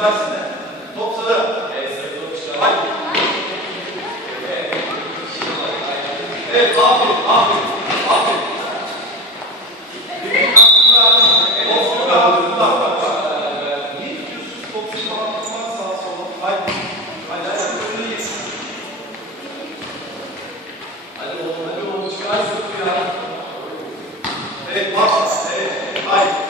Kızlar size. Top sarı. Evet, sarı top işte. Hadi. Evet. Evet, aferin, aferin, aferin. Demin aklımda, topsuyu da aklımda. Niye tutuyorsunuz topsuyu da aklımda sağa sola? Hadi. Hadi, hadi, böyle yesin. Hadi oğlum, hadi oğlum, çıkarsın ya. Evet, bak, evet, haydi.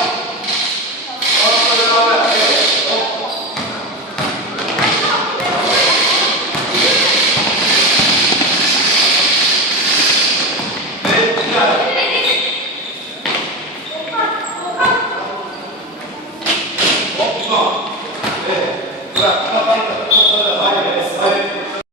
자.